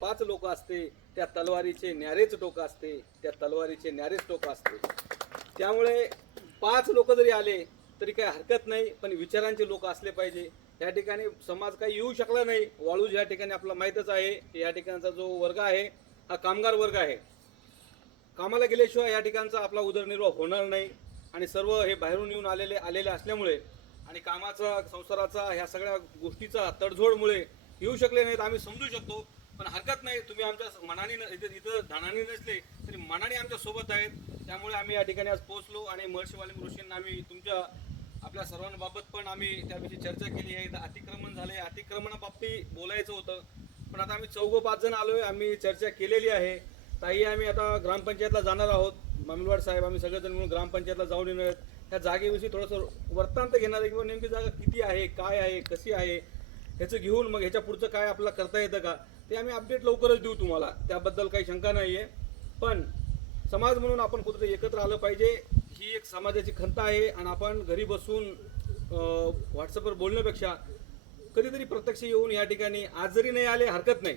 पाच लोक असते त्या तलवारीचे न्यारेच टोक असते त्या तलवारीचे न्यारेच टोक असते. त्यामुळे पाच लोक जरी आले तरी काही हरकत नाही पण विचारांचे लोक असले पाहिजे. या ठिकाणी समाज काही येऊ शकला नाही. वाळूज या ठिकाणी आपला माहीतच आहे या ठिकाणचा जो वर्ग आहे हा कामगार वर्ग आहे. कामाला गेल्याशिवाय या ठिकाणचा आपला उदरनिर्वाह होणार नाही. आणि सर्व हे बाहेरून येऊन आलेले आलेले असल्यामुळे आणि कामाचा संसाराचा ह्या सगळ्या गोष्टीचा तडजोडमुळे येऊ शकले नाहीत आम्ही समजू शकतो. पण हरकत नाही तुम्ही आमच्या मनाने इथं इथं धनाने नसले तरी मनाने आमच्यासोबत आहेत. त्यामुळे आम्ही या ठिकाणी आज पोहोचलो आणि महर्षीवाली ऋषींना आम्ही तुमच्या आपल्या सर्वांबाबत पण आम्ही त्याविषयी चर्चा केली आहे. अतिक्रमण झाले अतिक्रमणाबाबतीत बोलायचं होतं. पण आता आम्ही चौघं पाच जण आलो आहे आम्ही चर्चा केलेली आहे. ताई आम्ही आता ग्रामपंचायतला जाणार आहोत. मामिलवाड साहेब आम्ही सगळेजण मिळून ग्रामपंचायतला जाऊन येणार आहेत. त्या जागेविषयी थोडंसं वृत्तांत घेणार आहे किंवा नेमकी जागा किती आहे काय आहे कशी आहे ह्याचं घेऊन मग ह्याच्या पुढचं काय आपल्याला करता येतं का? ते आम्ही अपडेट लवकरच देऊ तुम्हाला. त्याबद्दल काही शंका नाही आहे पण समाज म्हणून आपण कुठेतरी एकत्र आलं पाहिजे. ही एक समाजाची खंत आहे आणि आपण घरी बसून व्हॉट्सअपवर बोलण्यापेक्षा कधीतरी प्रत्यक्ष येऊन या ठिकाणी आज जरी नाही आले हरकत नाही.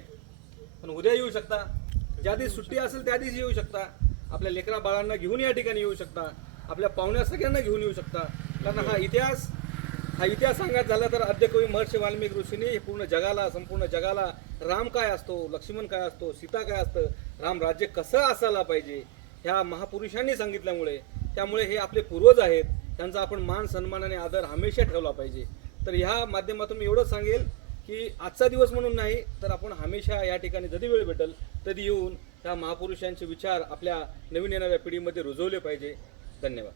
पण उद्या येऊ शकता. ज्या दिवशी सुट्टी असेल त्या दिवशी येऊ शकता. आपल्या लेकरा बाळांना घेऊन या ठिकाणी येऊ शकता. आपल्या पाहुण्या सगळ्यांना घेऊन येऊ शकता. कारण हा इतिहास हा इतिहास सांगायचा झाला तर आद्यकवी महर्षी वाल्मिक ऋषीने पूर्ण जगाला संपूर्ण जगाला राम काय असतो लक्ष्मण काय असतो सीता काय असतं राम राज्य कसं असायला पाहिजे ह्या महापुरुषांनी सांगितल्यामुळे त्यामुळे हे आपले पूर्वज आहेत त्यांचा आपण मान सन्मान आणि आदर हमेशा ठेवला पाहिजे. तर ह्या माध्यमातून मी एवढंच सांगेल की आजचा दिवस म्हणून नाही तर आपण हमेशा या ठिकाणी जरी वेळ भेटेल तरी येऊन त्या महापुरुषांचे विचार आपल्या नवीन येणाऱ्या पिढीमध्ये रुजवले पाहिजे. धन्यवाद.